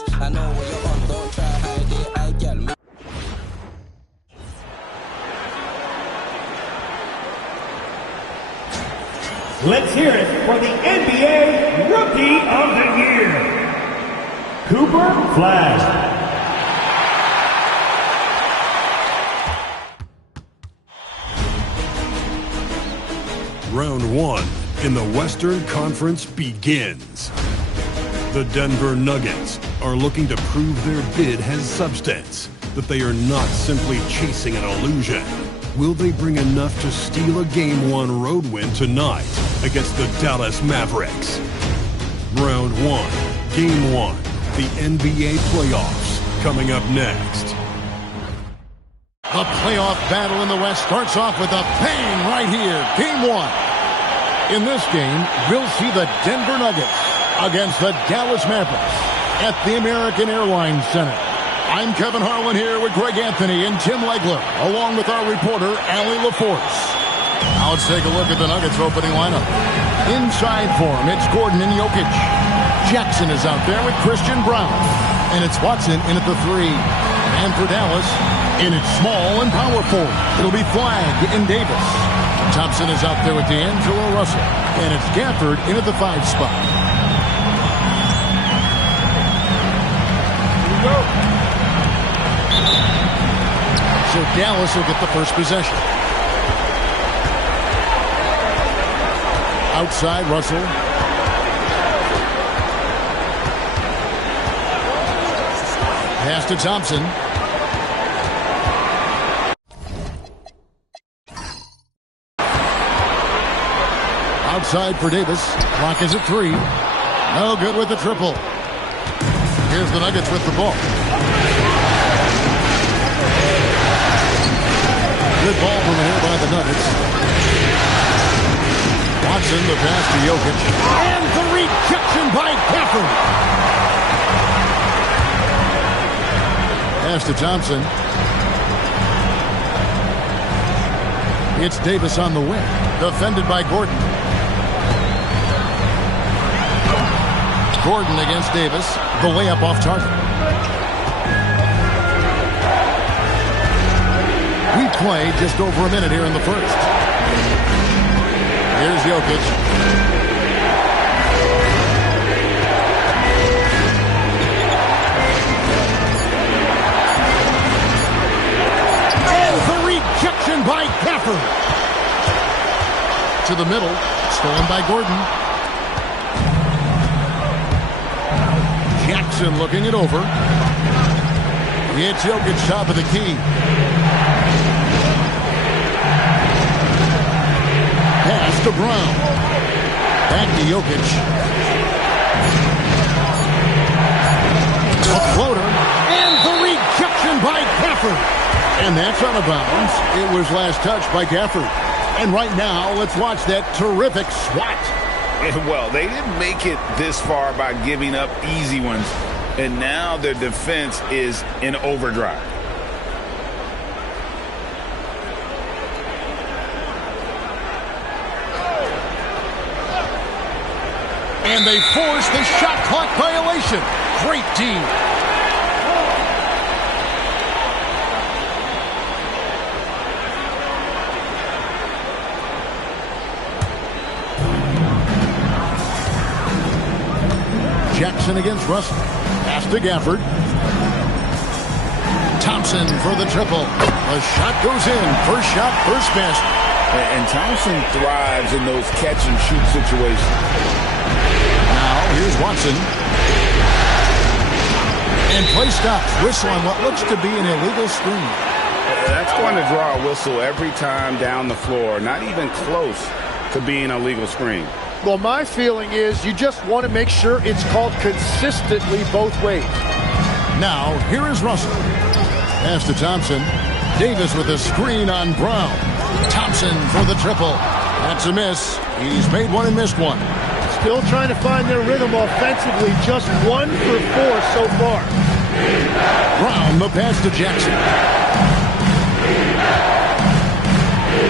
this. I know where you're on, don't try hide it. I gal me. Let's hear it for the NBA Rookie of the Year, Cooper Flag. Round one in the Western Conference begins. The Denver Nuggets are looking to prove their bid has substance, that they are not simply chasing an illusion. Will they bring enough to steal a Game 1 road win tonight against the Dallas Mavericks? Round 1, Game 1, the NBA playoffs, coming up next. The playoff battle in the West starts off with a bang right here. Game 1. In this game, we'll see the Denver Nuggets against the Dallas Mavericks at the American Airlines Center. I'm Kevin Harlan here with Greg Anthony and Tim Legler, along with our reporter, Allie LaForce. Now let's take a look at the Nuggets opening lineup. Inside for him, it's Gordon and Jokic. Jackson is out there with Christian Brown. And it's Watson in at the 3. And for Dallas, in its small and power forward, it'll be Flagg and Davis. Thompson is out there with D'Angelo Russell. And it's Gafford in at the 5 spot. Here we go. So Dallas will get the first possession. Outside, Russell. Pass to Thompson. Outside for Davis. Clock is at 3. No good with the triple. Here's the Nuggets with the ball. Good ball from here by the Nuggets. Watson, the pass to Jokic. And the rejection by Gafford. Pass to Thompson. It's Davis on the wing. Defended by Gordon. Gordon against Davis. The layup off target. We play just over a minute here in the first. Here's Jokic. And the rejection by Gafford. To the middle. Stolen by Gordon. Jackson looking it over. It's Jokic top of the key. Pass to Brown. Back to Jokic. A floater. And the rejection by Gafford. And that's out of bounds. It was last touched by Gafford. And right now, let's watch that terrific swat. Well, they didn't make it this far by giving up easy ones. And now their defense is in overdrive. And they force the shot clock violation. Great team. Jackson against Russell. Pass to Gafford. Thompson for the triple. The shot goes in. First shot, first basket. And Thompson thrives in those catch-and-shoot situations. Now, here's Watson. And play stops. Whistle on what looks to be an illegal screen. That's going to draw a whistle every time down the floor. Not even close to being a legal screen. Well, my feeling is you just want to make sure it's called consistently both ways. Now, here is Russell. Pass to Thompson. Davis with a screen on Brown. Thompson for the triple. That's a miss. He's made one and missed one. Still trying to find their rhythm offensively. Just 1 for 4 so far. Brown, the pass to Jackson.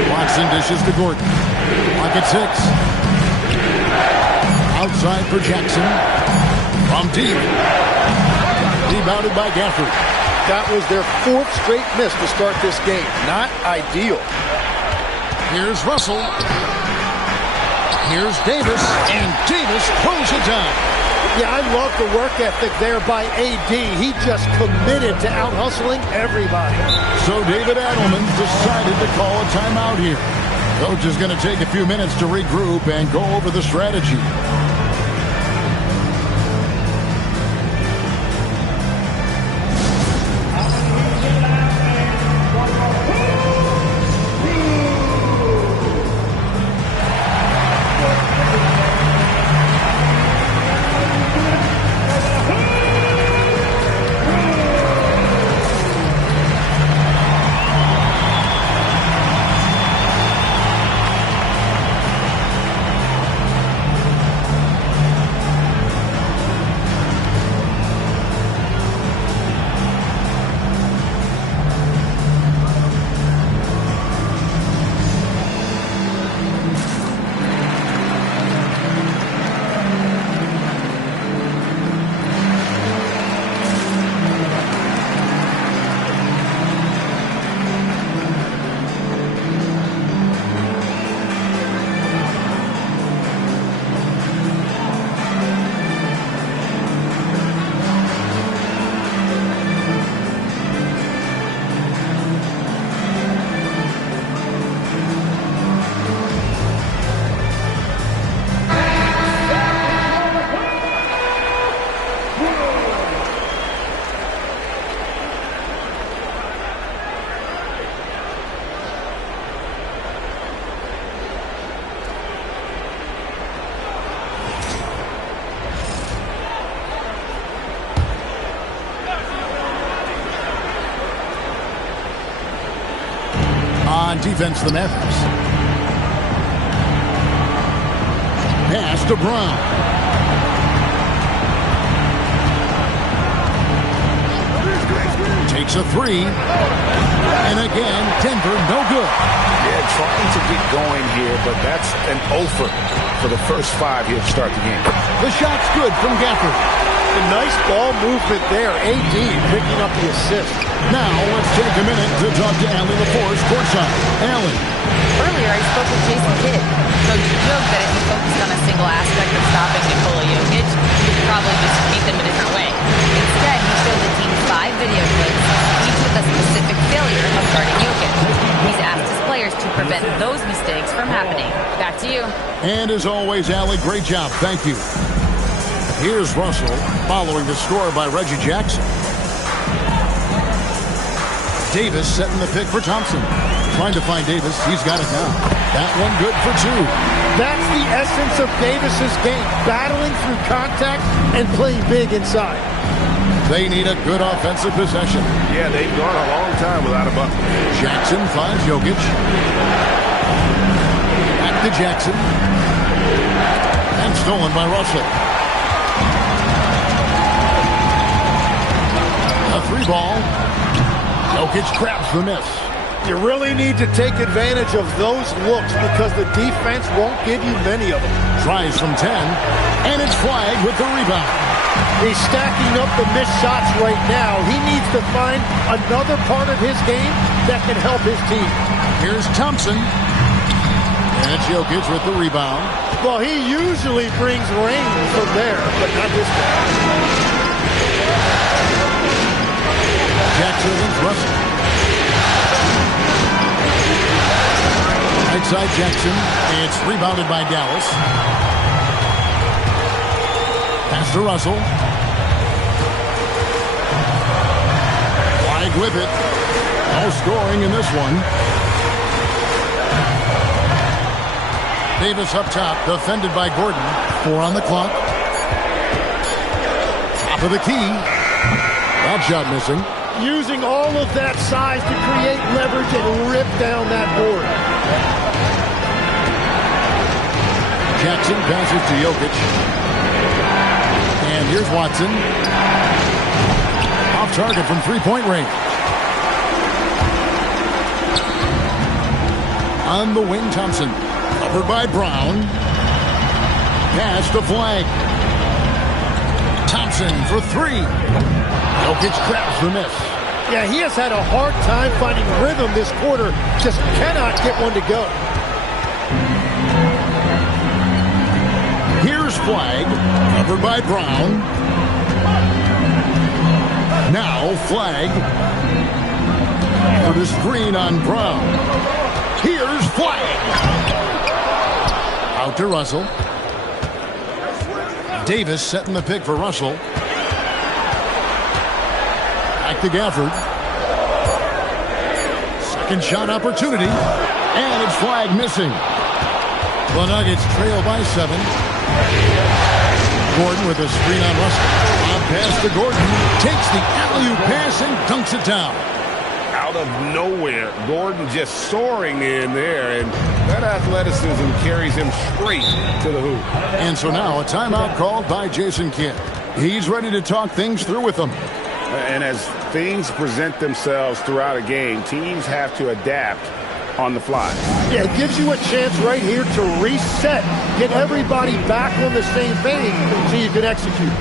Watson dishes to Gordon. Clock at 6. Outside for Jackson. From deep. rebounded by Gafford. That was their 4th straight miss to start this game. Not ideal. Here's Russell. Here's Davis. And Davis throws it down. Yeah, I love the work ethic there by AD. He just committed to out-hustling everybody. So David Adelman decided to call a timeout here. Coach is going to take a few minutes to regroup and go over the strategy. On defense, the Mavericks. Pass to Brown. Takes a 3. And again, Denver, no good. Yeah, trying to get going here, but that's an offer for the first 5 here to start the game. The shot's good from Gafford. A nice ball movement there. AD picking up the assist. Now, let's take a minute to talk to Allie LaForce courtside. Allie. Earlier, I spoke with Jason Kidd. Coach joked that if he focused on a single aspect of stopping Nikola Jokic, he would probably just beat them a different way. Instead, he showed the team 5 video clips, each with a specific failure of guarding Jokic. He's asked his players to prevent those mistakes from happening. Back to you. And as always, Allie, great job. Thank you. Here's Russell, following the score by Reggie Jackson. Davis setting the pick for Thompson. Trying to find Davis. He's got it now. That one good for 2. That's the essence of Davis's game. Battling through contact and playing big inside. They need a good offensive possession. Yeah, they've gone a long time without a bucket. Jackson finds Jokic. Back to Jackson. And stolen by Russell. A 3 ball. Jokic grabs the miss. You really need to take advantage of those looks because the defense won't give you many of them. Tries from 10, and it's flagged with the rebound. He's stacking up the missed shots right now. He needs to find another part of his game that can help his team. Here's Thompson. And it's Jokic with the rebound. Well, he usually brings rain from there, but not this time. Jackson against Russell. Right side Jackson. It's rebounded by Dallas. Pass to Russell. Wide with it. No scoring in this one. Davis up top, defended by Gordon. 4 on the clock. Top of the key. That shot missing. Using all of that size to create leverage and rip down that board. Jackson passes to Jokic. And here's Watson. Off target from 3-point range. On the wing, Thompson. Covered by Brown. Pass to Flag. Thompson for 3. Jokic grabs the miss. Yeah, he has had a hard time finding rhythm this quarter. Just cannot get one to go. Here's Flag, covered by Brown. Now Flag for the screen on Brown. Here's Flag. Out to Russell. Davis setting the pick for Russell. Back to Gafford. Second shot opportunity. And it's Flag missing. The Nuggets trail by 7. Gordon with a screen on Russell. Lob pass to Gordon. Takes the alley-oop pass and dunks it down. Out of nowhere, Gordon just soaring in there, and that athleticism carries him straight to the hoop. And so now a timeout called by Jason Kidd. He's ready to talk things through with them. And as things present themselves throughout a game, teams have to adapt on the fly. Yeah, it gives you a chance right here to reset, get everybody back on the same page so you can execute.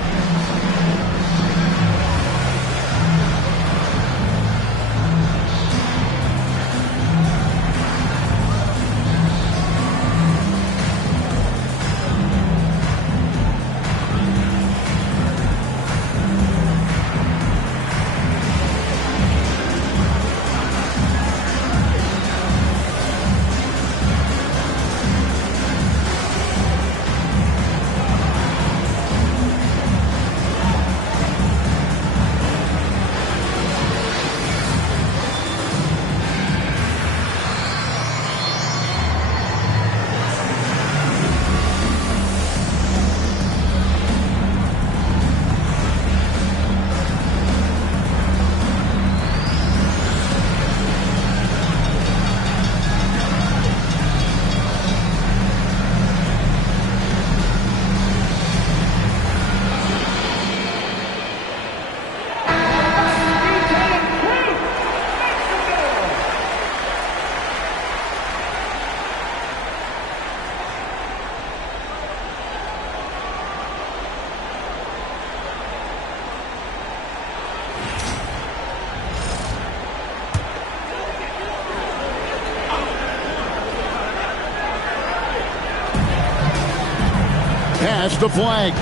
Pass to Flag.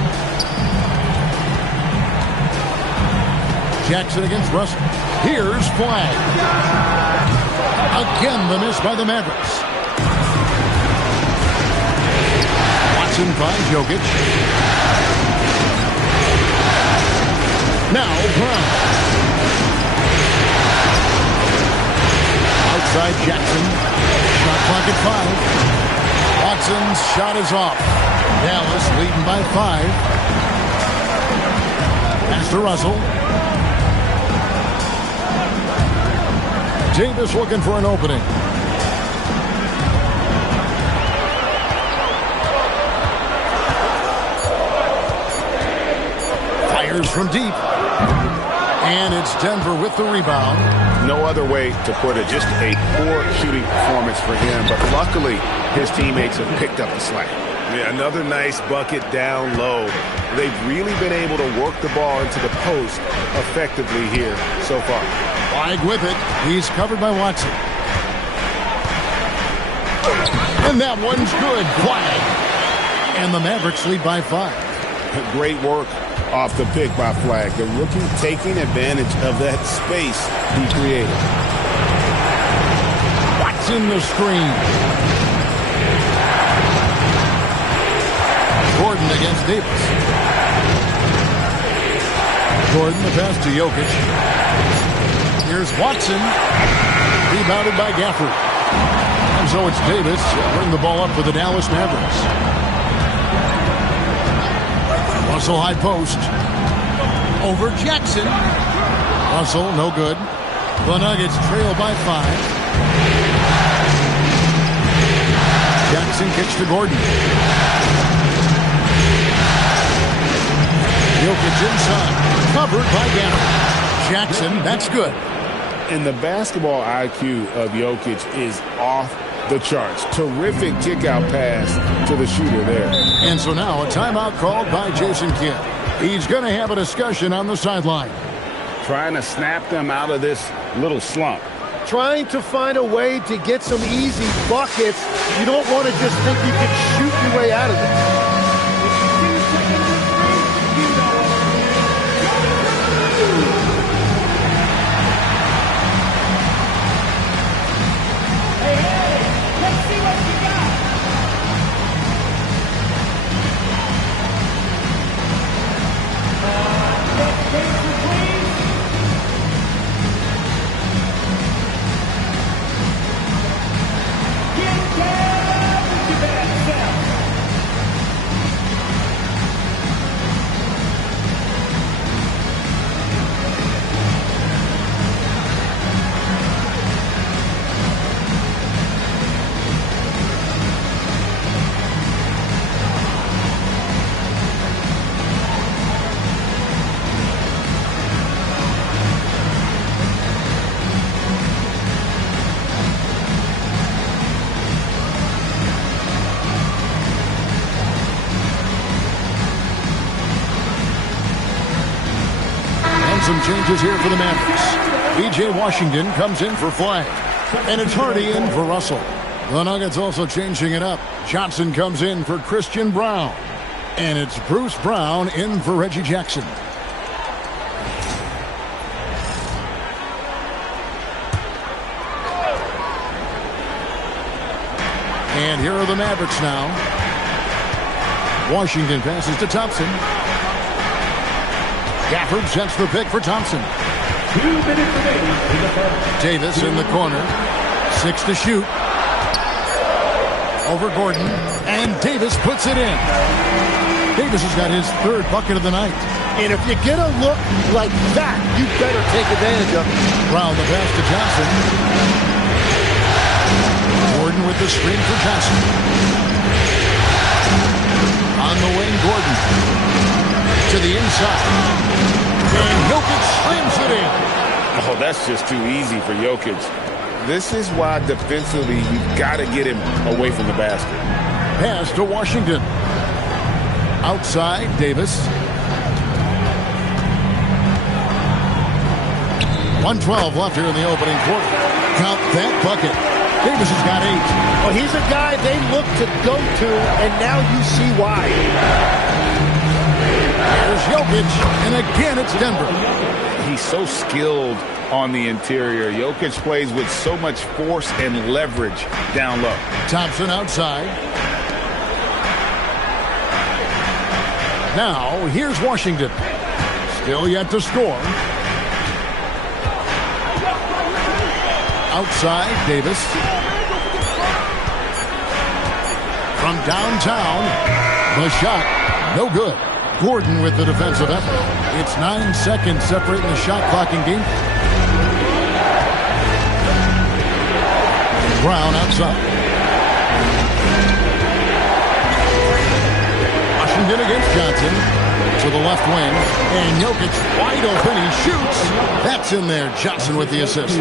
Jackson against Russell. Here's Flag. Again, the miss by the Mavericks. Watson finds Jokic. Now Brown. Outside Jackson. Shot clock at 5. Watson's shot is off. Dallas leading by 5. Pass to Russell. Davis looking for an opening. Fires from deep. And it's Denver with the rebound. No other way to put it. Just a poor shooting performance for him. But luckily, his teammates have picked up the slack. Yeah, another nice bucket down low. They've really been able to work the ball into the post effectively here so far. Flag with it. He's covered by Watson. And that one's good. Flag. And the Mavericks lead by 5. Great work off the pick by Flag. The rookie taking advantage of that space he created. Watson the screen. Gordon against Davis. Gordon the pass to Jokic. Here's Watson. Rebounded by Gafford. And so it's Davis. Bring the ball up for the Dallas Mavericks. Russell high post. Over Jackson. Russell no good. The Nuggets trail by 5. Jackson kicks to Gordon. Jokic inside. Covered by Gafford. Jackson, that's good. And the basketball IQ of Jokic is off the charts. Terrific kick-out pass to the shooter there. And so now a timeout called by Jason Kidd. He's going to have a discussion on the sideline. trying to snap them out of this little slump. Trying to find a way to get some easy buckets. You don't want to just think you can shoot your way out of it. Some changes here for the Mavericks. B.J. Washington comes in for Flag. And it's Hardy in for Russell. The Nuggets also changing it up. Johnson comes in for Christian Brown. And it's Bruce Brown in for Reggie Jackson. And here are the Mavericks now. Washington passes to Thompson. Gafford sets the pick for Thompson. 2 minutes remaining in the first. Davis in the corner. 6 to shoot. Over Gordon. And Davis puts it in. Davis has got his 3rd bucket of the night. And if you get a look like that, you better take advantage of it. Brown the pass to Johnson. Gordon with the screen for Johnson. On the wing, Gordon. To the inside. And Jokic slams it in. Oh, that's just too easy for Jokic. This is why defensively you've got to get him away from the basket. Pass to Washington. Outside, Davis. 1:12 left here in the opening quarter. Count that bucket. Davis has got 8. Well, he's a guy they look to go to, and now you see why. There's Jokic, and again it's Denver. He's so skilled on the interior. Jokic plays with so much force and leverage down low. Thompson outside. Now, here's Washington. Still yet to score. Outside, Davis. From downtown, the shot, no good. Gordon with the defensive effort. It's 9 seconds separating the shot clock and game. Brown outside. Washington against Johnson to the left wing. And Jokic wide open. He shoots. That's in there. Johnson with the assist.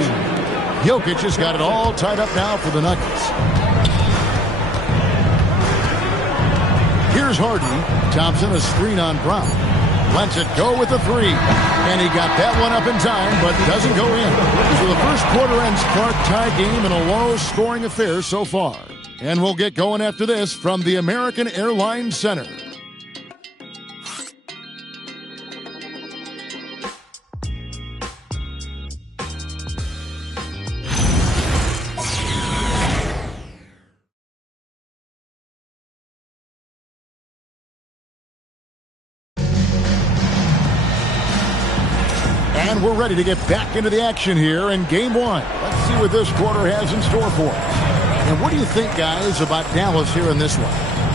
Jokic has got it all tied up now for the Nuggets. Here's Harden. Thompson a screen on Brown. Lets it go with the 3. And he got that one up in time, but doesn't go in. So the first quarter ends Clark tie game in a low-scoring affair so far. And we'll get going after this from the American Airlines Center. And we're ready to get back into the action here in Game 1. Let's see what this quarter has in store for us. And what do you think, guys, about Dallas here in this one?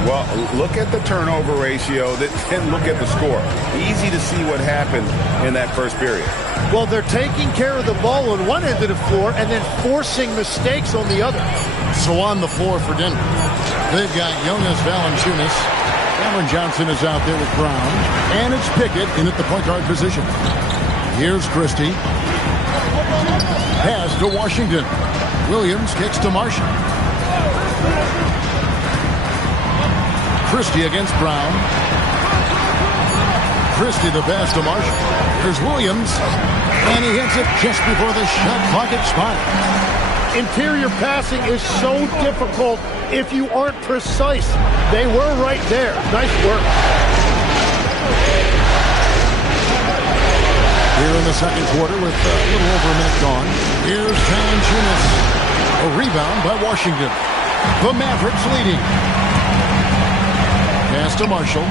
Well, look at the turnover ratio, then look at the score. Easy to see what happened in that first period. Well, they're taking care of the ball on one end of the floor and then forcing mistakes on the other. So on the floor for Denver, they've got Jonas Valanciunas. Cameron Johnson is out there with Brown. And it's Pickett in at the point guard position. Here's Christie. Pass to Washington. Williams kicks to Marshall. Christie against Brown. Christie the pass to Marshall. Here's Williams. And he hits it just before the shot clock expires. Interior passing is so difficult if you aren't precise. They were right there. Nice work. Here in the second quarter with a little over a minute gone. Here's Valanciunas. A rebound by Washington. The Mavericks leading. Pass to Marshall.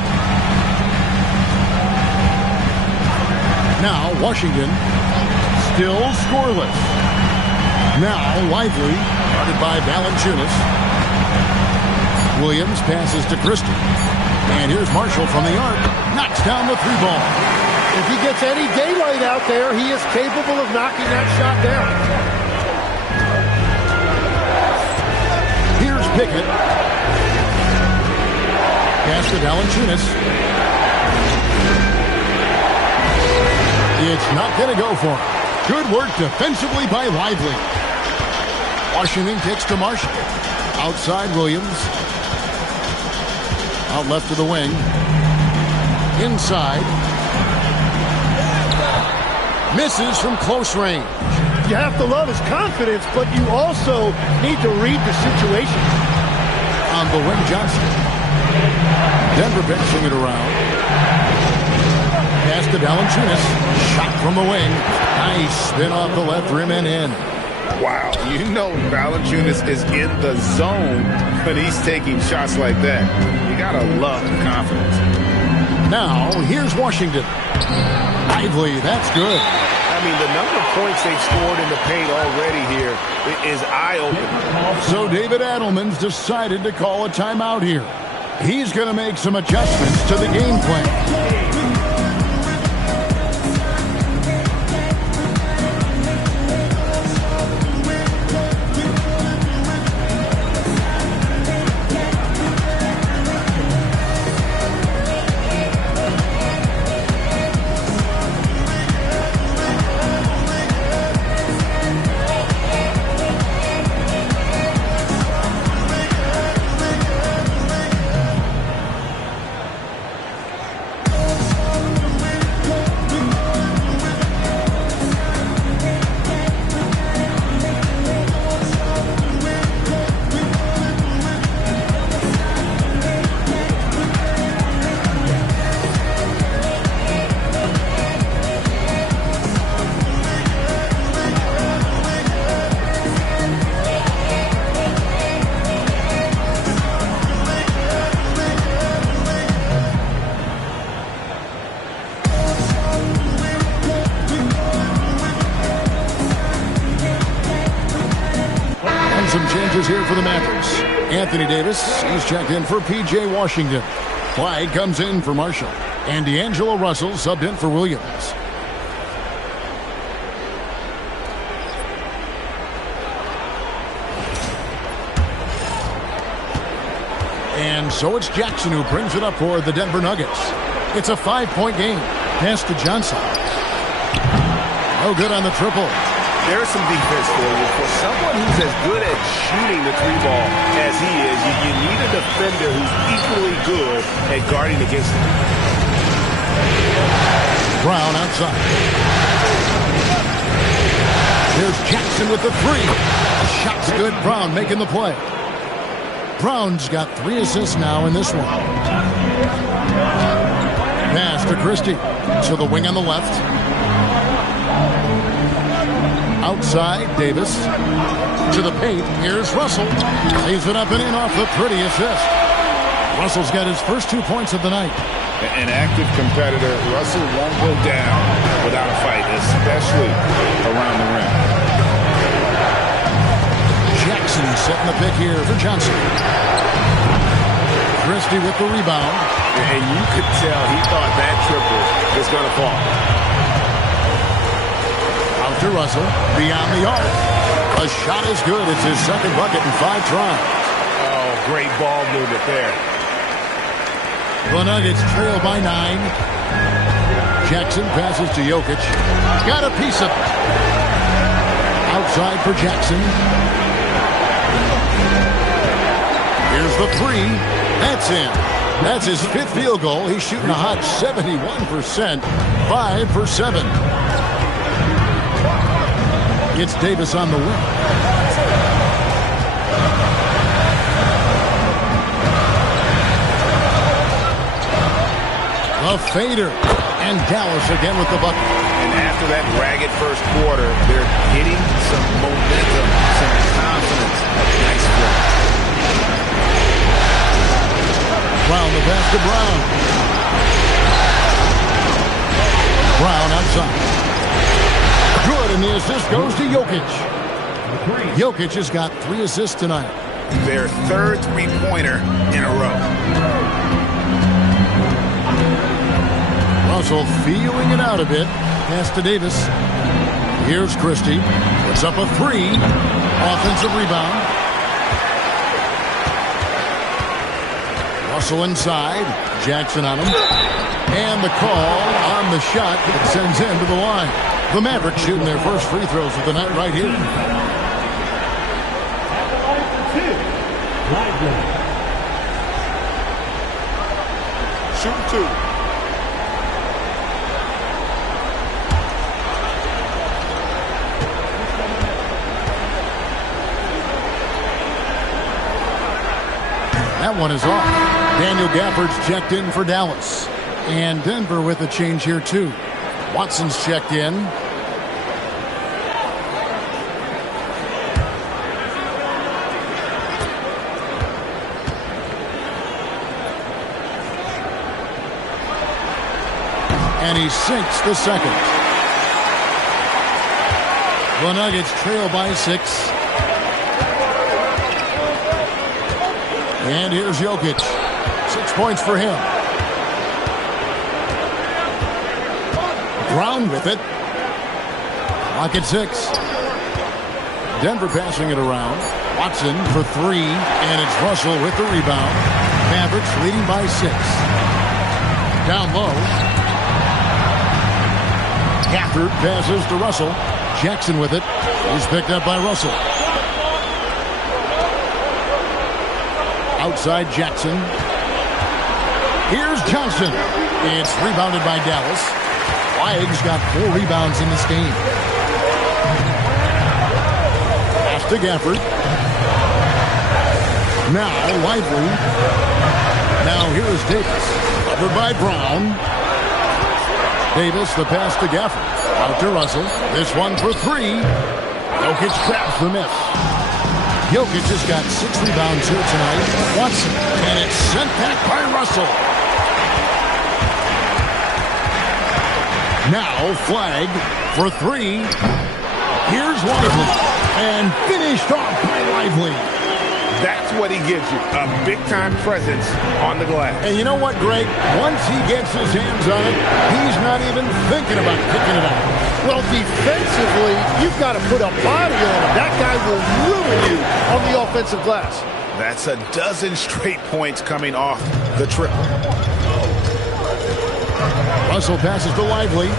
Now Washington still scoreless. Now Lively, guarded by Valanciunas. Williams passes to Christie. And here's Marshall from the arc. Knocks down the three ball. If he gets any daylight out there, he is capable of knocking that shot down. Here's Pickett. Pass to Valanciunas. It's not going to go for him. Good work defensively by Lively. Washington kicks to Marshall. Outside Williams. Out left to the wing. Inside. Misses from close range. You have to love his confidence, but you also need to read the situation. On the wing, Johnson. Denver benching it around. Pass to Valanciunas. Shot from the wing. Nice spin off the left rim and in. Wow, you know Valanciunas is in the zone when he's taking shots like that. You gotta love the confidence. Now, here's Washington. Lively, that's good. I mean, the number of points they've scored in the paint already here is eye-opening. So David Adelman's decided to call a timeout here. He's going to make some adjustments to the game plan. Some changes here for the Mavericks. Anthony Davis, he's checked in for P.J. Washington. Clyde comes in for Marshall. And D'Angelo Russell subbed in for Williams. And so it's Jackson who brings it up for the Denver Nuggets. It's a 5-point game. Pass to Johnson. No good on the triple. There's some defense for you. For someone who's as good at shooting the three ball as he is, you need a defender who's equally good at guarding against him. Brown outside. Here's Jackson with the three. The shot's good. Brown making the play. Brown's got 3 assists now in this one. Pass to Christie. To the wing on the left. Outside, Davis. To the paint. Here's Russell. Leaves it up and in off the pretty assist. Russell's got his first 2 points of the night. An active competitor, Russell won't go down without a fight, especially around the rim. Jackson setting the pick here for Johnson. Christie with the rebound. And you could tell he thought that triple was going to fall. Out to Russell. Beyond the arc. A shot is good. It's his second bucket in 5 tries. Oh, great ball movement there. The Nuggets trail by 9. Jackson passes to Jokic. Got a piece of it. Outside for Jackson. Here's the three. That's in. That's his 5th field goal. He's shooting a hot 71%. 5 for 7. It's Davis on the wing. A fader. And Dallas again with the bucket. And after that ragged first quarter, they're getting some momentum, some confidence. Nice play. Brown, the pass to Brown. Brown outside. Good, and the assist goes to Jokic. Jokic has got 3 assists tonight. Their third three-pointer in a row. Russell feeling it out a bit. Pass to Davis. Here's Christie. Puts up a 3. Offensive rebound. Russell inside. Jackson on him. And the call on the shot that sends him to the line. The Mavericks shooting their first free throws of the night right here. Shoot 2. That one is off. Daniel Gafford's checked in for Dallas. And Denver with a change here, too. Watson's checked in. And he sinks the second. The Nuggets trail by 6. And here's Jokic. 6 points for him. Brown with it. Clock at 6. Denver passing it around. Watson for 3. And it's Russell with the rebound. Mavericks leading by 6. Down low. Gafford passes to Russell. Jackson with it. He's picked up by Russell. Outside Jackson. Here's Johnson. It's rebounded by Dallas. Flag's got 4 rebounds in this game. Pass to Gafford. Now Lively. Now here is Davis. Covered by Brown. Davis, the pass to Gafford. Out to Russell. This one for 3. Jokic grabs the miss. Jokic has got 6 rebounds here tonight. Watson. And it's sent back by Russell. Now Flag for 3. Here's Lively. And finished off by Lively. That's what he gives you, a big-time presence on the glass. And you know what, Greg? Once he gets his hands on it, he's not even thinking about kicking it out. Well, defensively, you've got to put a body on him. That guy will ruin you on the offensive glass. That's a dozen straight points coming off the triple. Russell passes to Lively.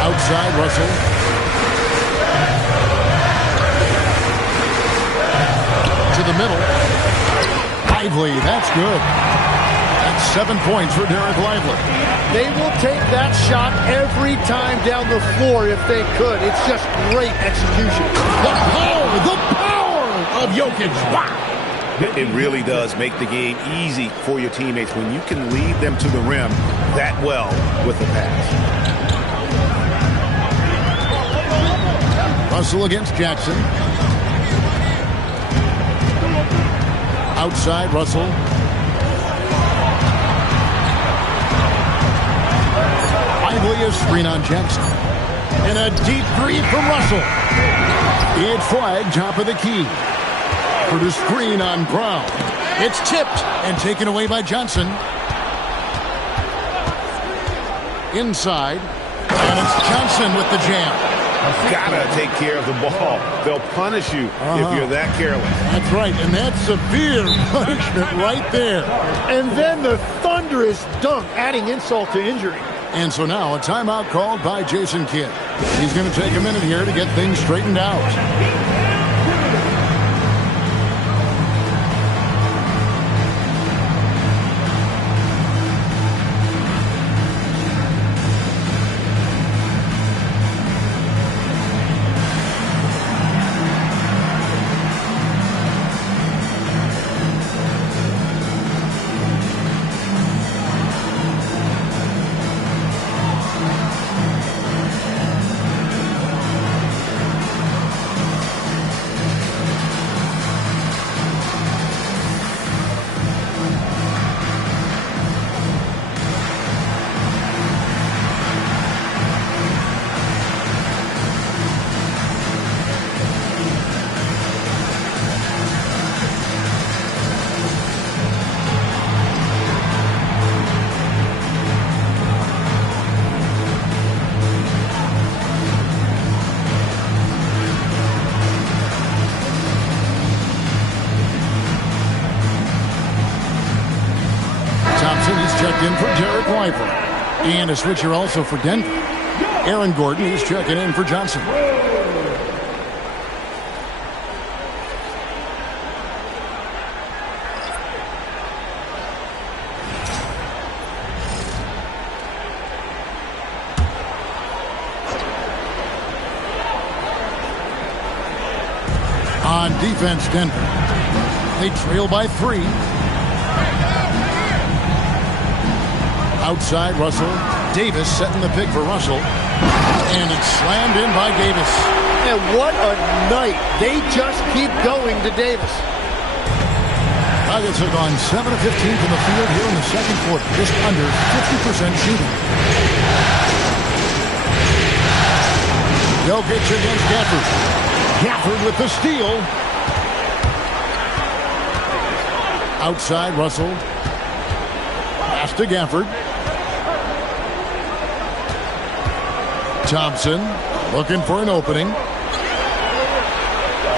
Outside Russell. To the middle. Lively, that's good. That's 7 points for Derek Lively. They will take that shot every time down the floor if they could. It's just great execution. The power of Jokic. Wow. It really does make the game easy for your teammates when you can lead them to the rim that well with the pass. Russell against Jackson. Outside Russell. Lively a screen on Jackson. And a deep three from Russell. It's Flag, top of the key. For the screen on Brown. It's tipped and taken away by Johnson. Inside. And it's Johnson with the jam. Gotta take care of the ball. They'll punish you if you're that careless. That's right, and that's severe punishment right there. And then the thunderous dunk, adding insult to injury. And so now a timeout called by Jason Kidd. He's going to take a minute here to get things straightened out. checked in for Derek Weifel. And a switcher also for Denver. Aaron Gordon is checking in for Johnson. On defense, Denver. They trail by 3. Outside, Russell. Davis setting the pick for Russell. And it's slammed in by Davis. And what a night. They just keep going to Davis. Nuggets have gone 7 of 15 from the field here in the second quarter. Just under 50% shooting. Jokic against Gafford. Gafford with the steal. Outside, Russell. Pass to Gafford. Thompson looking for an opening.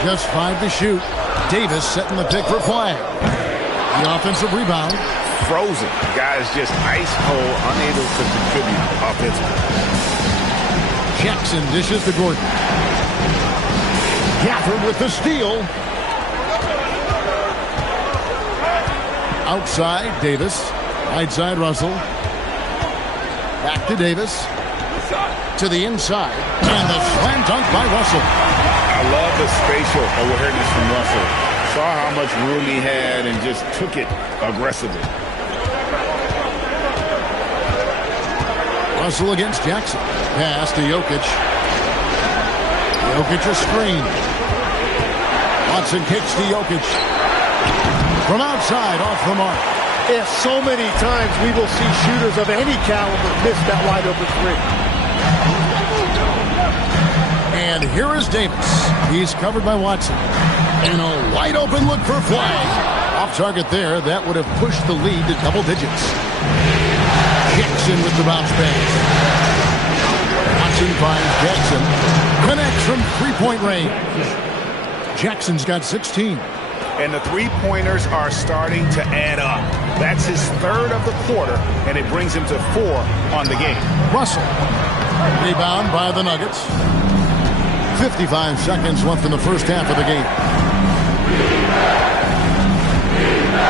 Just 5 to shoot. Davis setting the pick for Flag. The offensive rebound. Frozen. Guys just ice cold, unable to contribute offensively. Jackson dishes to Gordon. Gafford with the steal. Outside, Davis. Right side, Russell. Back to Davis. To the inside. And the slam dunk by Russell. I love the spatial awareness from Russell. Saw how much room he had and just took it aggressively. Russell against Jackson. Pass to Jokic. Jokic a screen. Watson kicks to Jokic. From outside, off the mark. Yeah, so many times we will see shooters of any caliber miss that wide open 3. And here is Davis. He's covered by Watson. And a wide open look for Flag. Off target there. That would have pushed the lead to double digits. Jackson with the bounce pass. Watson finds Jackson. Connects from three-point range. Jackson's got 16. And the three-pointers are starting to add up. That's his 3rd of the quarter, and it brings him to 4 on the game. Russell. Rebound by the Nuggets. 55 seconds left in the first half of the game.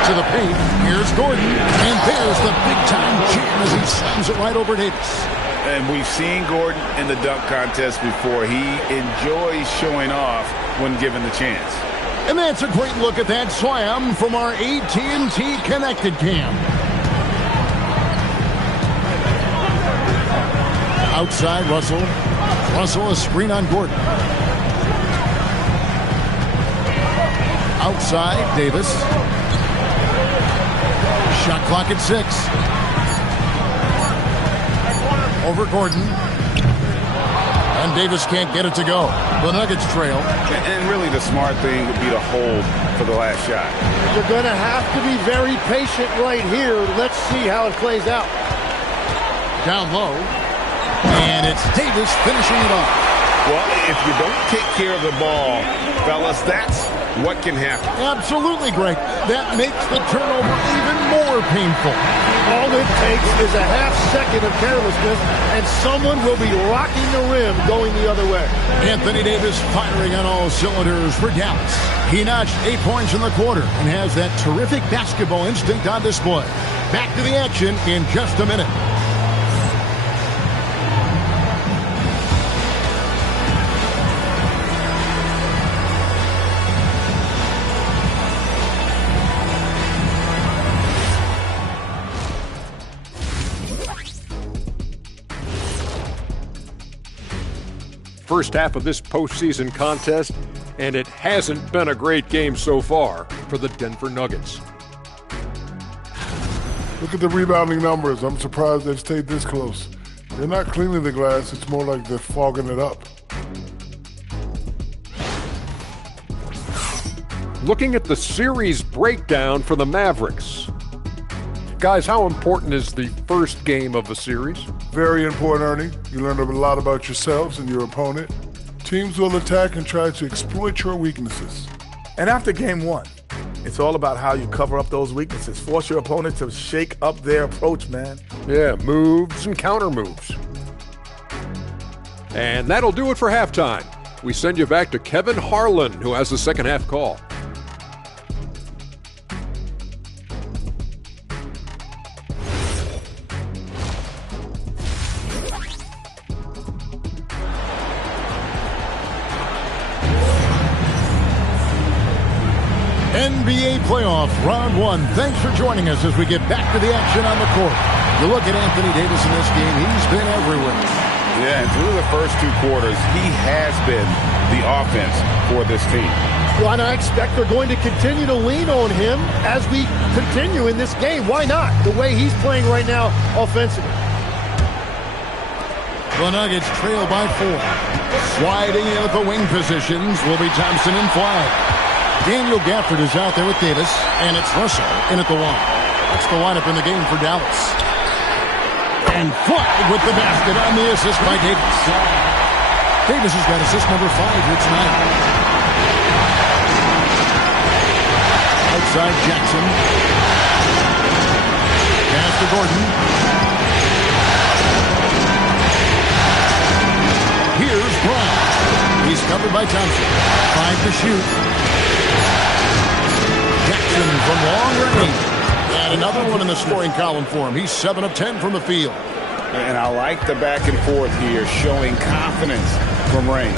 To the paint. Here's Gordon. And there's the big-time jam as he slams it right over Davis. And we've seen Gordon in the dunk contest before. He enjoys showing off when given the chance. And that's a great look at that slam from our AT&T Connected Cam. Outside, Russell. Russell, a screen on Gordon. Outside, Davis. Shot clock at 6. Over Gordon. And Davis can't get it to go. The Nuggets trail. And really the smart thing would be to hold for the last shot. You're going to have to be very patient right here. Let's see how it plays out. Down low. And it's Davis finishing it off. Well, if you don't take care of the ball, fellas, that's what can happen. Absolutely, Greg. That makes the turnover even more painful. All it takes is a half second of carelessness, and someone will be rocking the rim going the other way. Anthony Davis firing on all cylinders for Dallas. He notched 8 points in the quarter and has that terrific basketball instinct on display. Back to the action in just a minute. First half of this postseason contest, and it hasn't been a great game so far for the Denver Nuggets. Look at the rebounding numbers. I'm surprised they've stayed this close. They're not cleaning the glass. It's more like they're fogging it up. Looking at the series breakdown for the Mavericks. Guys, how important is the first game of the series? Very important, Ernie. You learn a lot about yourselves and your opponent. Teams will attack and try to exploit your weaknesses. And after game 1, It's all about how you cover up those weaknesses. Force your opponent to shake up their approach, man. Yeah, moves and counter moves. And that'll do it for halftime. We send you back to Kevin Harlan, who has the second half call. NBA playoff round one. Thanks for joining us as we get back to the action on the court. You look at Anthony Davis in this game, he's been everywhere. Yeah, and through the first two quarters, he has been the offense for this team. Well, and I expect they're going to continue to lean on him as we continue in this game. Why not? The way he's playing right now offensively. The Nuggets trail by 4. Sliding in at the wing positions will be Thompson and Flag. Daniel Gafford is out there with Davis, and it's Russell in at the line. That's the lineup in the game for Dallas. And Flag with the basket on the assist by Davis. Davis has got assist number 5 here tonight. Outside Jackson. Pass to Gordon. Here's Brown. He's covered by Thompson. 5 to shoot. Jackson from long range. And another one in the scoring column for him. He's 7 of 10 from the field. And I like the back and forth here, showing confidence from range.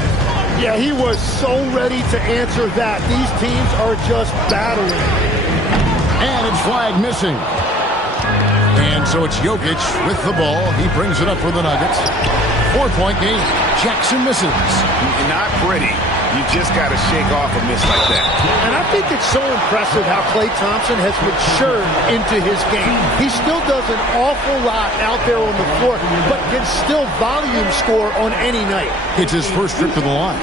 Yeah, he was so ready to answer that. These teams are just battling. And it's Flag missing. And so it's Jokic with the ball. He brings it up for the Nuggets. 4-point game. Jackson misses. Not pretty. You just got to shake off a miss like that. And I think it's so impressive how Klay Thompson has matured into his game. He still does an awful lot out there on the floor, but can still volume score on any night. It's his first trip to the line.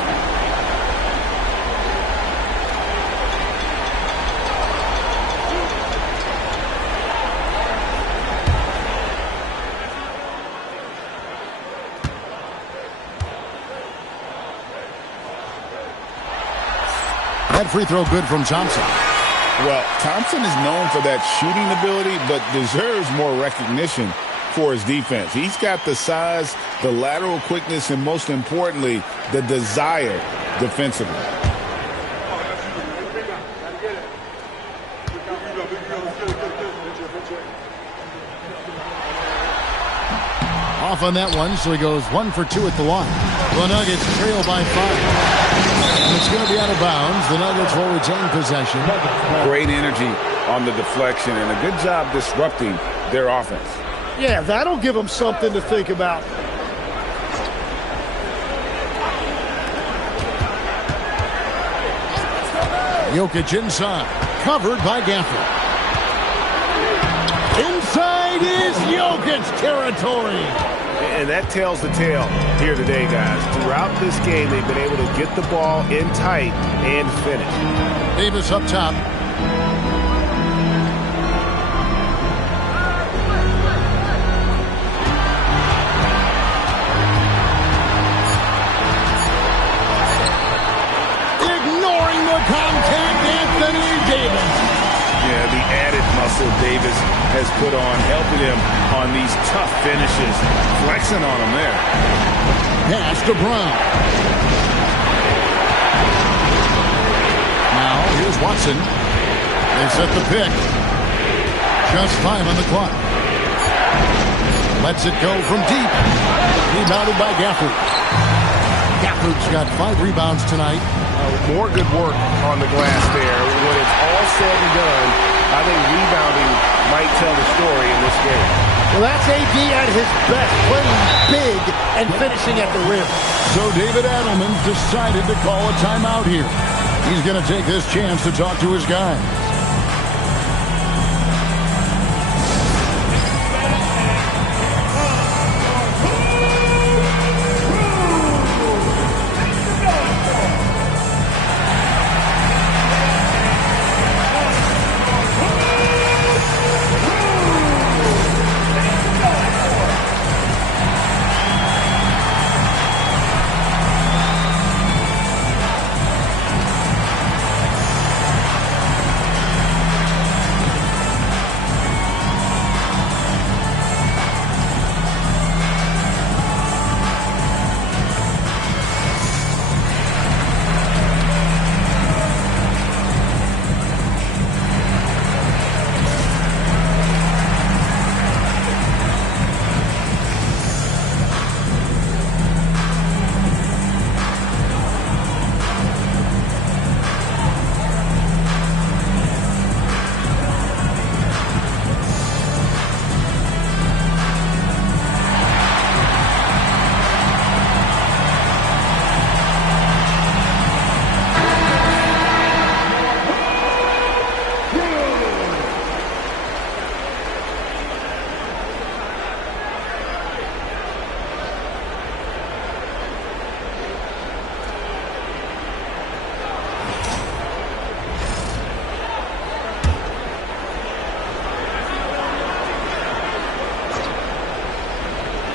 That free throw good from Thompson. Well, Thompson is known for that shooting ability, but deserves more recognition for his defense. He's got the size, the lateral quickness, and most importantly, the desire defensively. Off on that one, so he goes 1 for 2 at the line. The Nuggets trail by 5. And it's going to be out of bounds. The Nuggets will retain possession. Great energy on the deflection and a good job disrupting their offense. Yeah, that'll give them something to think about. Jokic inside, covered by Gafford. Inside is Jokic territory. And that tells the tale here today, guys. Throughout this game, they've been able to get the ball in tight and finish. Davis up top. Ignoring the contact, Anthony Davis. Yeah, the added muscle Davis has put on, helping him on these tough finishes. Flexing on him there. Pass to Brown. Now, here's Watson. They set the pick. Just 5 on the clock. Lets it go from deep. Rebounded by Gafford. Gafford's got 5 rebounds tonight. More good work on the glass there. When it's all said and done, I think rebounding might tell the story in this game. Well, that's AD at his best, playing big and finishing at the rim. So David Adelman decided to call a timeout here. He's going to take this chance to talk to his guys.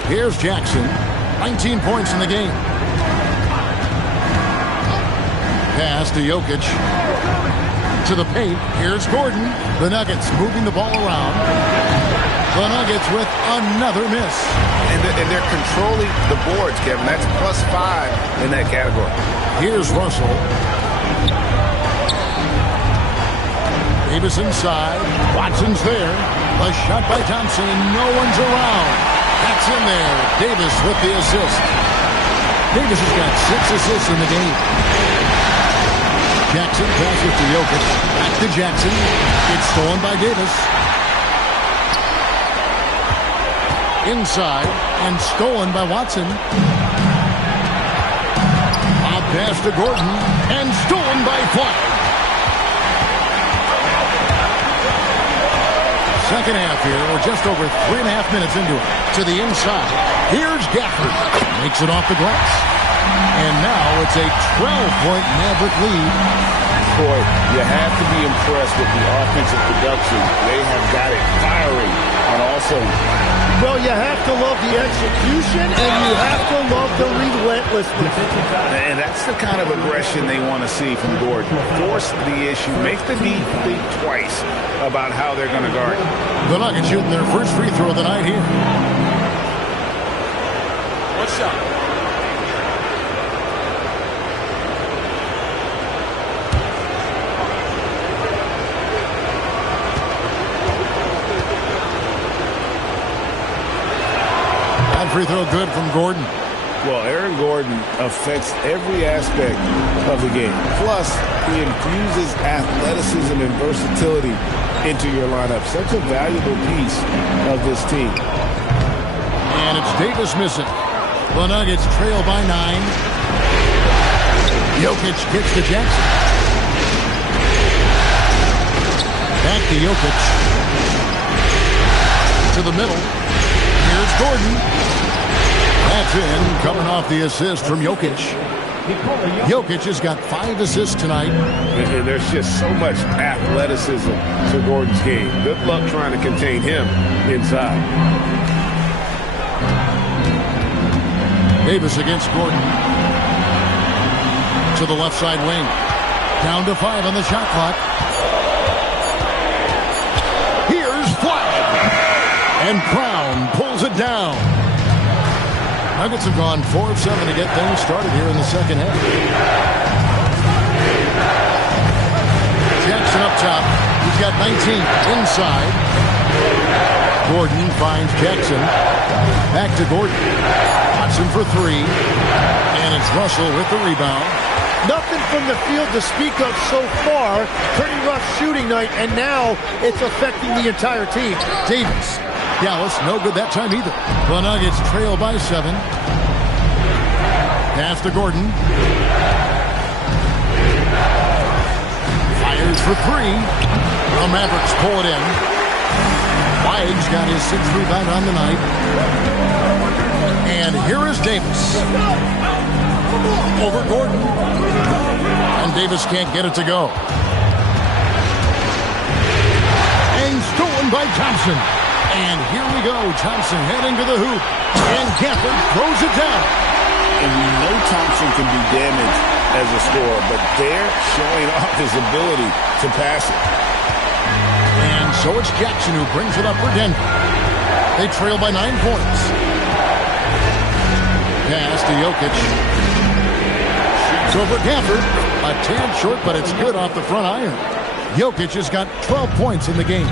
Here's Jackson. 19 points in the game. Pass to Jokic. To the paint. Here's Gordon. The Nuggets moving the ball around. The Nuggets with another miss. And they're controlling the boards, Kevin. That's +5 in that category. Here's Russell. Davis inside. Watson's there. A shot by Thompson. No one's around. That's in there. Davis with the assist. Davis has got 6 assists in the game. Jackson passes to Jokic. Back to Jackson. It's stolen by Davis. Inside and stolen by Watson. A pass to Gordon and stolen by Flag. Second half here. We're just over 3.5 minutes into it. To the inside. Here's Gafford. Makes it off the glass. And now it's a 12-point Maverick lead. Boy, you have to be impressed with the offensive production. They have got it firing on all cylinders. Well, you have to love the execution, and you have to love the relentlessness. And that's the kind of aggression they want to see from Gordon. Force the issue. Make the D think twice about how they're going to guard it. The Nuggets shooting their first free throw of the night here. What's up? Free throw good from Gordon. Well, Aaron Gordon affects every aspect of the game. Plus, he infuses athleticism and versatility into your lineup. Such a valuable piece of this team. And it's Davis missing. The Nuggets trail by 9. Jokic gets to Jackson. Back to Jokic. To the middle. Here's Gordon. That's in, coming off the assist from Jokic. Jokic has got 5 assists tonight. And there's just so much athleticism to Gordon's game. Good luck trying to contain him inside. Davis against Gordon. To the left side wing. Down to 5 on the shot clock. Here's Flag. And Brown pulls it down. Nuggets have gone 4 of 7 to get things started here in the second half. Jackson up top. He's got 19 inside. Gordon finds Jackson. Back to Gordon. Watson for 3. And it's Russell with the rebound. Nothing from the field to speak of so far. Pretty rough shooting night, and now it's affecting the entire team. Davis. Dallas, no good that time either. The Nuggets trail by 7. Pass to Gordon. Fires for 3. The Mavericks pull it in. White's got his 6th rebound on the night. And here is Davis. Over Gordon. And Davis can't get it to go. And stolen by Thompson. And here we go. Thompson heading to the hoop. And Gafford throws it down. And we know Thompson can be damaged as a scorer, but they're showing off his ability to pass it. And so it's Jackson who brings it up for Denver. They trail by 9 points. Pass to Jokic. Shoots over Gafford. A tad short, but it's good off the front iron. Jokic has got 12 points in the game.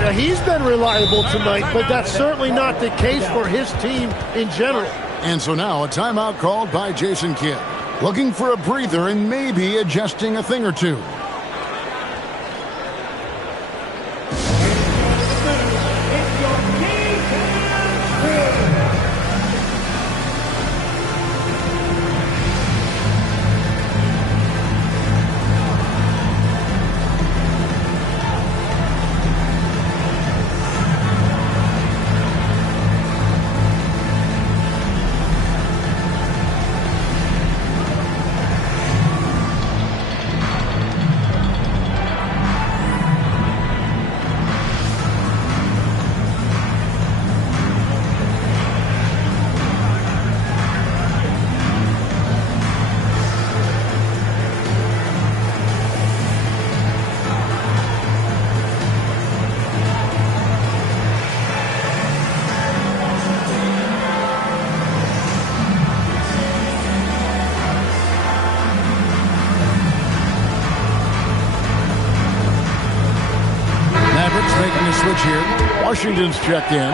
Now, he's been reliable tonight, but that's certainly not the case for his team in general. And so now a timeout called by Jason Kidd. Looking for a breather and maybe adjusting a thing or two. switch here. Washington's checked in.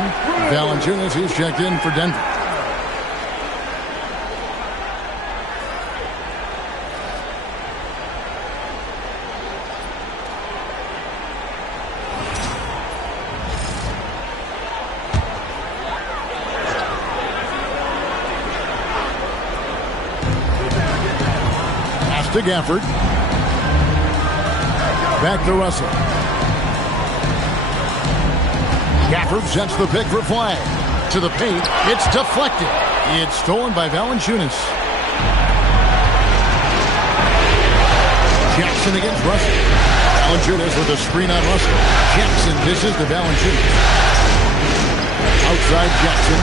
Valanciunas, he's checked in for Denver. To Gafford. Back to Russell. Gafford sets the pick for Flag. To the paint. It's deflected. It's stolen by Valanciunas. Jackson against Russell. Valanciunas with a screen on Russell. Jackson dishes to Valanciunas. Outside Jackson.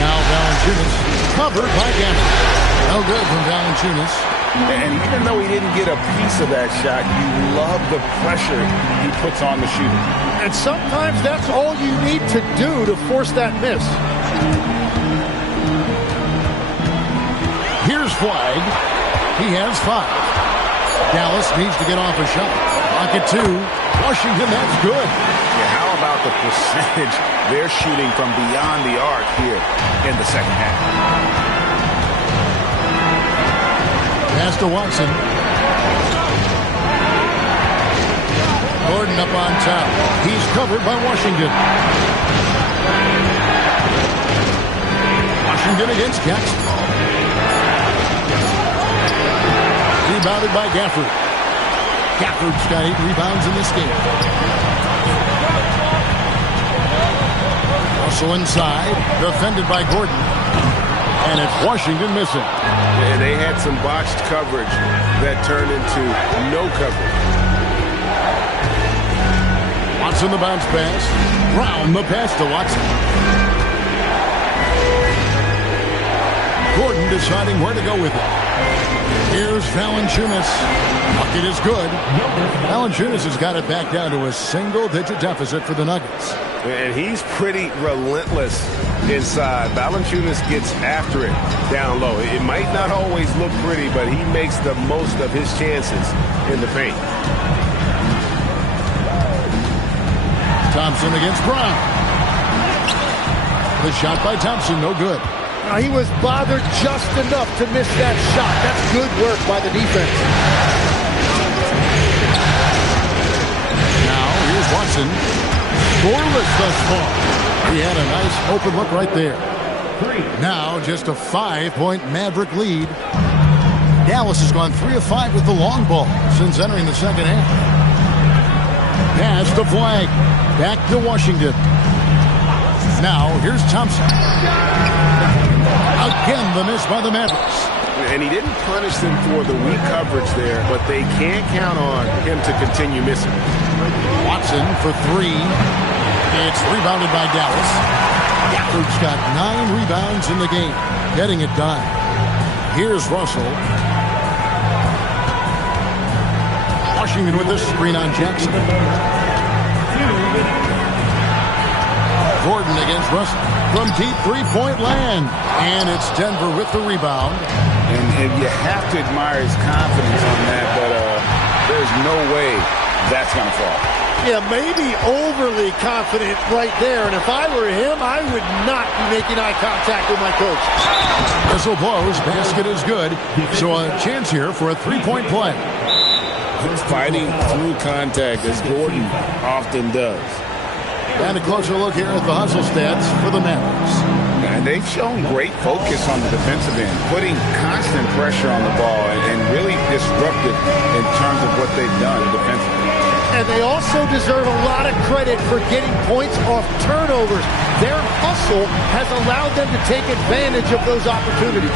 Now Valanciunas covered by Gafford. No good from Valanciunas. And even though he didn't get a piece of that shot, you love the pressure he puts on the shooter. And sometimes that's all you need to do to force that miss. Here's Flag. He has 5. Dallas needs to get off a shot. Pocket 2. Washington, that's good. Yeah, how about the percentage they're shooting from beyond the arc here in the second half? Pass to Watson. Gordon up on top. He's covered by Washington. Washington against Jackson. Rebounded by Gafford. Gafford's got 8 rebounds in this game. Russell inside. Defended by Gordon. And it's Washington missing. And they had some botched coverage that turned into no coverage. Watson the bounce pass. Brown the pass to Watson. Gordon deciding where to go with it. Here's Valanciunas. Bucket is good. Valanciunas has got it back down to a single-digit deficit for the Nuggets. And he's pretty relentless inside. Valanciunas gets after it down low. It might not always look pretty, but he makes the most of his chances in the paint. Thompson against Brown. The shot by Thompson, no good. Now, he was bothered just enough to miss that shot. That's good work by the defense. Now, here's Watson. Scoreless thus far. He had a nice open look right there. Now, just a 5-point Maverick lead. Dallas has gone 3 of 5 with the long ball since entering the second half. Pass to Flag. Back to Washington. Now, here's Thompson. Again, the miss by the Mavericks. And he didn't punish them for the weak coverage there, but they can't count on him to continue missing. Watson for 3. It's rebounded by Dallas. Gafford's got 9 rebounds in the game, getting it done. Here's Russell. Washington with this screen on Jackson. Gordon against Russell from deep three-point land. And it's Denver with the rebound. And you have to admire his confidence on that, but there's no way that's going to fall. Yeah, maybe overly confident right there. And if I were him, I would not be making eye contact with my coach. Whistle blows. Basket is good. So a chance here for a three-point play. Fighting through contact, as Gordon often does. And a closer look here at the hustle stats for the Mavericks. And they've shown great focus on the defensive end, putting constant pressure on the ball and really disruptive in terms of what they've done defensively. And they also deserve a lot of credit for getting points off turnovers. Their hustle has allowed them to take advantage of those opportunities.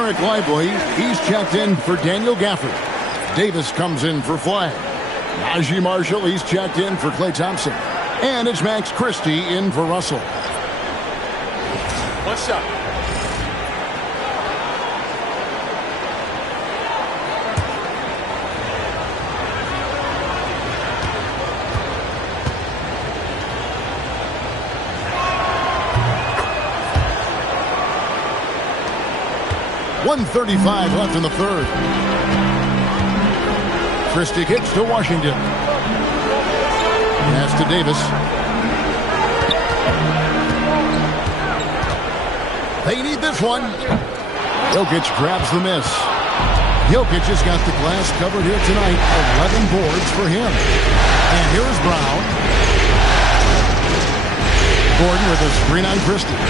Derek Lively, he's checked in for Daniel Gafford. Davis comes in for Flag. Najee Marshall, he's checked in for Klay Thompson. And it's Max Christie in for Russell. One shot. .135 left in the third. Christie kicks to Washington. Pass to Davis. They need this one. Jokic grabs the miss. Jokic has got the glass covered here tonight. 11 boards for him. And here's Brown. Gordon with a screen on Christie.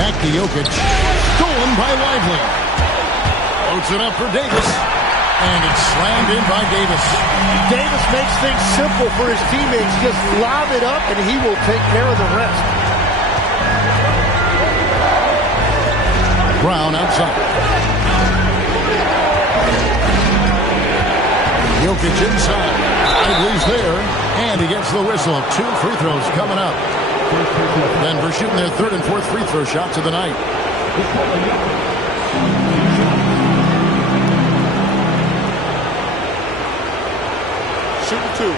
Back to Jokic. Stolen by Lively. Floats it up for Davis. And it's slammed in by Davis. Davis makes things simple for his teammates. Just lob it up and he will take care of the rest. Brown outside. Jokic inside. Lively's there. And he gets the whistle. 2 free throws coming up. Denver shooting their third and fourth free throw shots of the night. Shooting 2.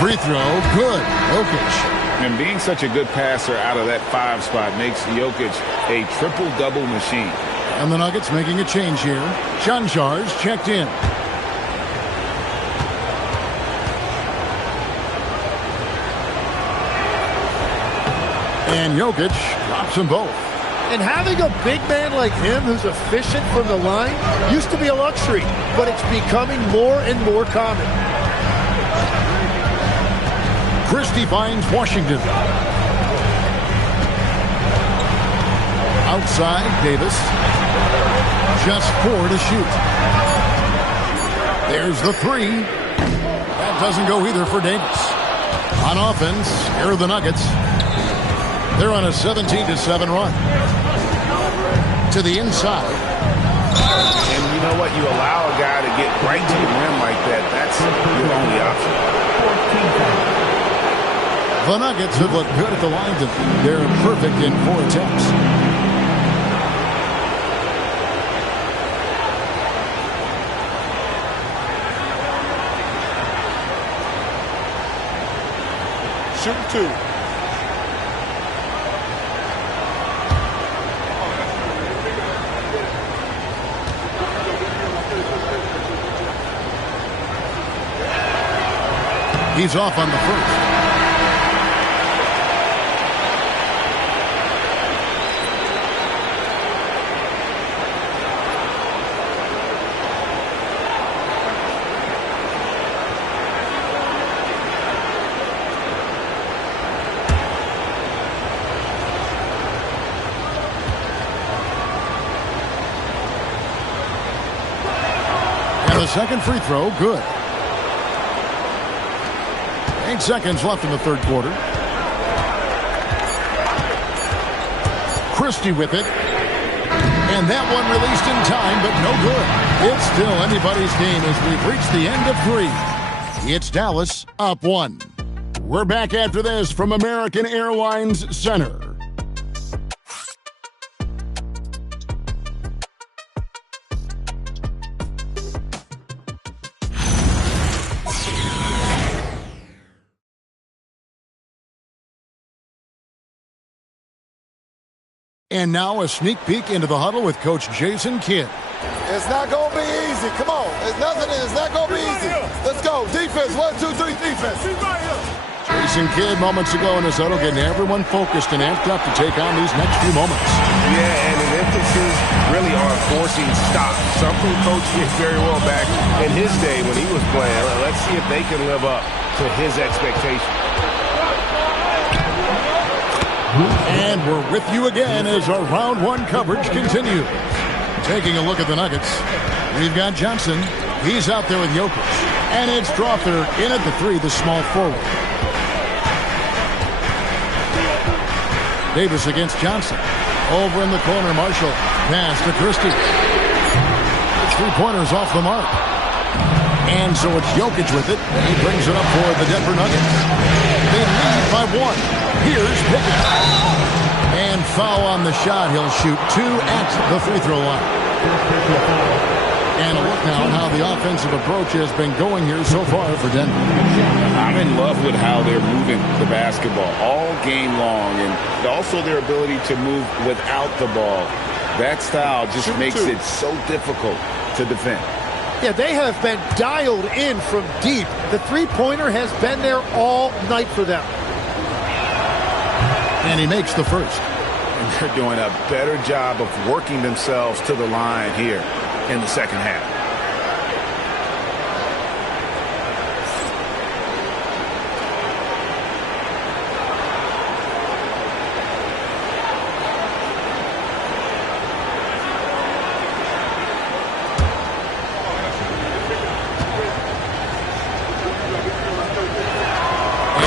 Free throw, good. Jokic. And being such a good passer out of that 5 spot makes Jokic a triple-double machine. And the Nuggets making a change here. Chanjar's checked in. And Jokic drops them both. And having a big man like him who's efficient from the line used to be a luxury, but it's becoming more and more common. Christie finds Washington. Outside, Davis. Just 4 to shoot. There's the 3. That doesn't go either for Davis. On offense, here are the Nuggets. They're on a 17-7 run. To the inside. And you know what? You allow a guy to get right to the rim like that. That's your only option. The Nuggets have looked good at the line. They're perfect in 4 attempts. Shooting 2. He's off on the first. And the second free throw, good. 8 seconds left in the third quarter. Christie with it. And that one released in time, but no good. It's still anybody's game as we've reached the end of 3. It's Dallas up 1. We're back after this from American Airlines Center. And now a sneak peek into the huddle with Coach Jason Kidd. It's not going to be easy. Come on. It's not going to be easy. Let's go. Defense. 1, 2, 3, defense. Jason Kidd moments ago in his huddle getting everyone focused and amped up to take on these next few moments. Yeah, and the emphasis really on forcing stops. Something Coach did very well back in his day when he was playing. Let's see if they can live up to his expectations. And we're with you again as our round 1 coverage continues. Taking a look at the Nuggets, we've got Johnson. He's out there with Jokic. And it's Strother in at the 3, the small forward. Davis against Johnson. Over in the corner, Marshall. Pass to Christie. It's 3-pointers off the mark. And so it's Jokic with it. He brings it up for the Denver Nuggets. They lead by 1. Here's Pickett. And foul on the shot. He'll shoot 2 at the free throw line. And a look now at how the offensive approach has been going here so far for Denver. I'm in love with how they're moving the basketball all game long, and also their ability to move without the ball. That style just makes it so difficult to defend. Yeah, they have been dialed in from deep. The three-pointer has been there all night for them. And he makes the first. And they're doing a better job of working themselves to the line here in the second half.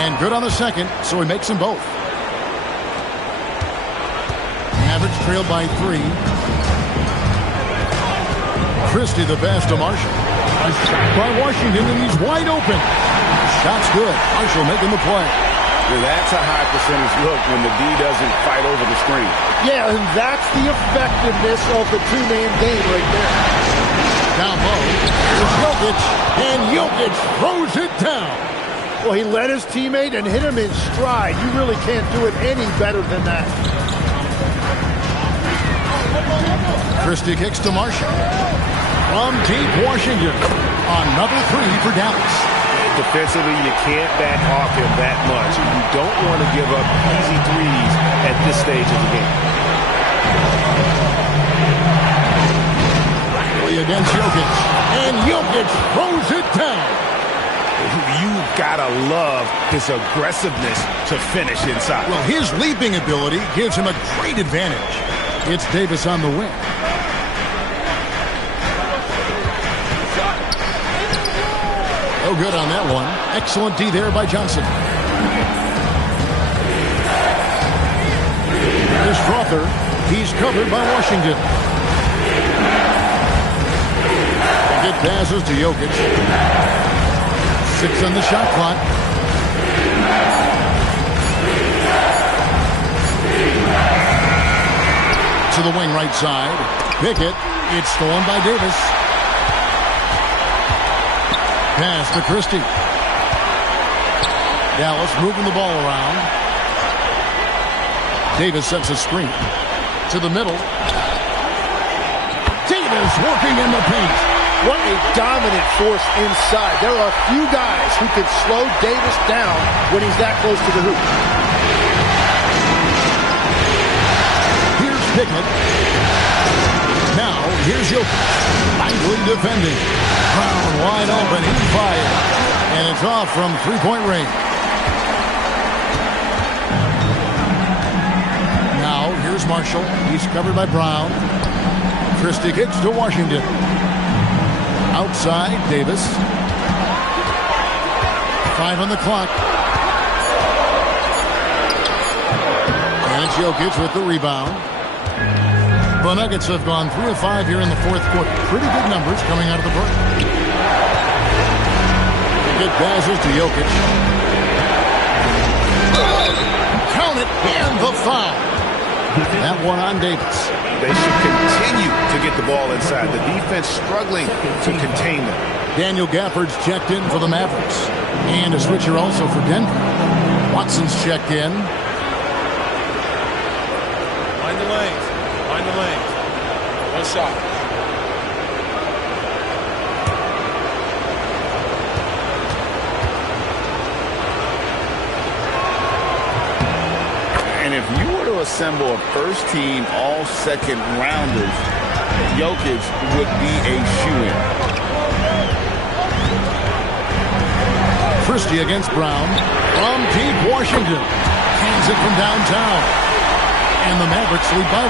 And good on the second, so he makes them both. Mavericks trailed by 3. Christie the pass to Marshall. A shot by Washington, and he's wide open. Shot's good. Marshall making the play. Yeah, that's a high percentage look when the D doesn't fight over the screen. Yeah, and that's the effectiveness of the two-man game right there. Down low. It's Jokic, and Jokic throws it down. Well, he led his teammate and hit him in stride. You really can't do it any better than that. Christie kicks to Marshall. From deep Washington. Another 3 for Dallas. Defensively, you can't back off him that much. You don't want to give up easy threes at this stage of the game. Riley against Jokic. And Jokic throws it down. You've got to love his aggressiveness to finish inside. Well, his leaping ability gives him a great advantage. It's Davis on the wing. No good on that one. Excellent D there by Johnson. Here's Strother. He's covered by Washington. Good passes to Jokic. 6 on the shot clock. To the wing right side. Pickett. It's stolen by Davis. Pass to Christie. Dallas moving the ball around. Davis sets a screen. To the middle. Davis working in the paint. What a dominant force inside. There are few guys who can slow Davis down when he's that close to the hoop. Here's Pickett. Now, here's Jokic. Lively defending. Brown wide open. He fired. And it's off from three-point range. Now, here's Marshall. He's covered by Brown. Christie kicks to Washington. Outside, Davis. 5 on the clock. And it's Jokic with the rebound. The Nuggets have gone 3 of 5 here in the fourth quarter. Pretty good numbers coming out of the break. Good passes to Jokic. Count it, and the foul. That one on Davis. They should continue to get the ball inside. The defense struggling to contain them. Daniel Gafford's checked in for the Mavericks. And a switcher also for Denver. Watson's checked in. Find the lanes. Find the lanes. One shot. And if you were to assemble a first-team all-second rounders, Jokic would be a shoo-in. Christie against Brown. From deep Washington. Hands it from downtown. And the Mavericks lead by 1.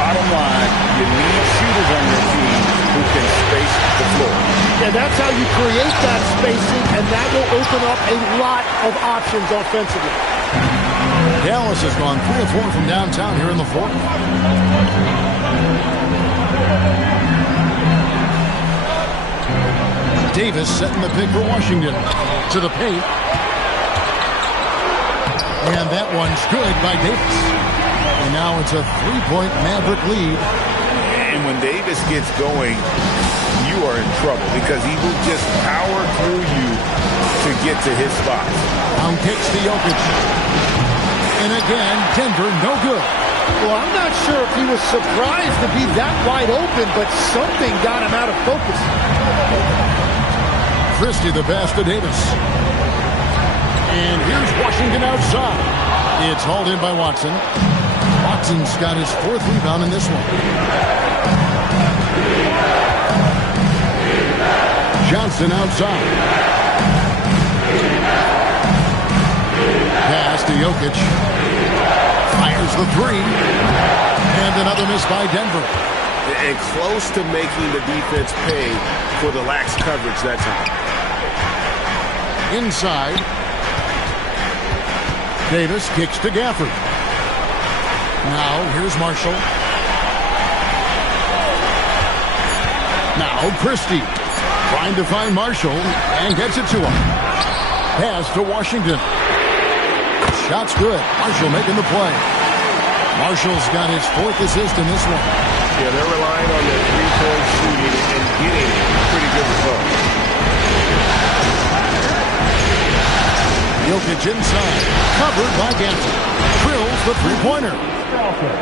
Bottom line, you need shooters on your team who can space the floor. Yeah, that's how you create that spacing, and that will open up a lot of options offensively. Dallas has gone 3 of 4 from downtown here in the fourth. Davis setting the pick for Washington. To the paint. And that one's good by Davis. And now it's a 3-point Maverick lead. And when Davis gets going, you are in trouble because he will just power through you to get to his spot. Down kicks to Jokic. And again, Denver no good. Well, I'm not sure if he was surprised to be that wide open, but something got him out of focus. Christie the pass to Davis. And here's Washington outside. It's hauled in by Watson. Watson's got his 4th rebound in this one. Johnson outside. Pass to Jokic. Fires the 3. And another miss by Denver. And close to making the defense pay for the lax coverage that time. Inside. Davis kicks to Gafford. Now, here's Marshall. Now, Christie. Trying to find Marshall and gets it to him. Pass to Washington. Shot's good. Marshall making the play. Marshall's got his 4th assist in this one. Yeah, they're relying on their 3-point shooting and getting pretty good results. Jokic inside. Covered by Gafford. Drills the 3-pointer.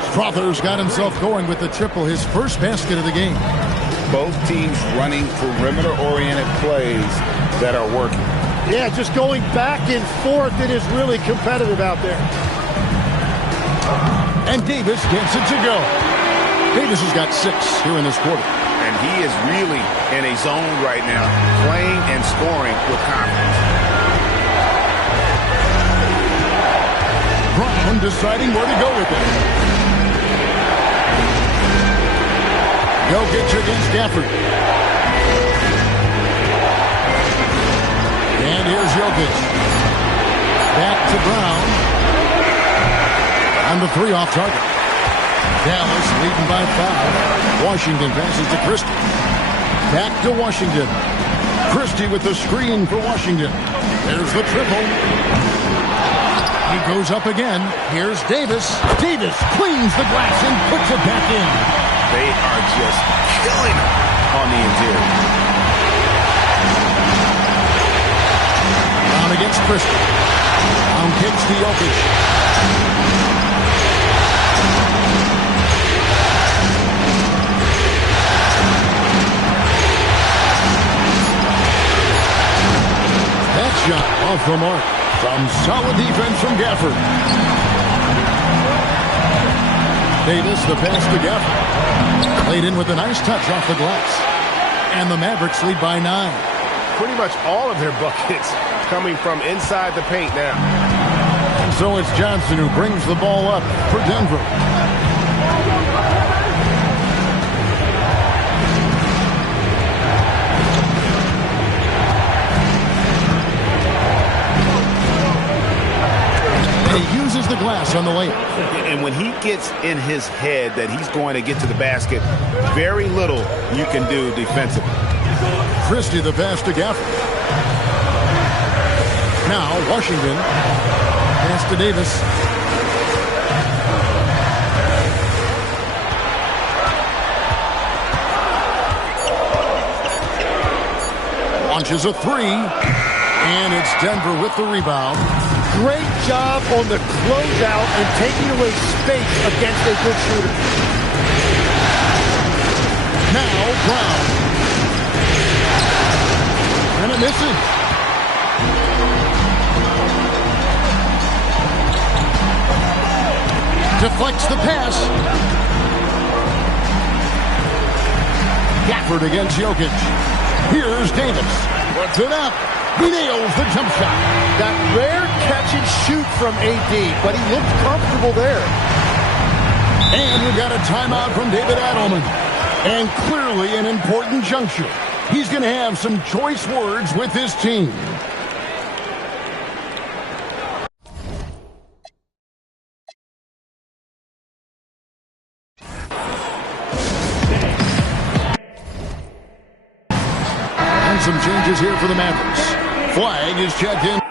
Strother's got himself going with the triple, his first basket of the game. Both teams running perimeter-oriented plays that are working. Yeah, just going back and forth. It is really competitive out there. And Davis gets it to go. Davis has got 6 here in this quarter. And he is really in a zone right now, playing and scoring with confidence. Brown deciding where to go with it. Jokic against Gafford. And here's Jokic. Back to Brown. And the 3 off target. Dallas leading by 5. Washington passes to Christie. Back to Washington. Christie with the screen for Washington. There's the triple. He goes up again. Here's Davis. Davis cleans the glass and puts it back in. They are just killing him on the interior. Brown against Christie. Brown kicks to Jokic. That shot off the mark. Some solid defense from Gafford. Davis, the pass to Gafford. Played in with a nice touch off the glass. And the Mavericks lead by 9. Pretty much all of their buckets coming from inside the paint now. And so it's Johnson who brings the ball up for Denver. He uses the glass on the layup. And when he gets in his head that he's going to get to the basket, very little you can do defensively. Christie the pass to Gafford. Now Washington. Pass to Davis. Launches a 3. And it's Denver with the rebound. Great job on the closeout and taking away space against a good shooter. Now Brown. And it misses. Deflects the pass. Gafford against Jokic. Here's Davis. Puts it up. He nails the jump shot. That rare catch and shoot from AD, but he looked comfortable there. And we've got a timeout from David Adelman. And clearly an important juncture. He's going to have some choice words with his team. And some changes here for the Mavericks. Flag is checked in.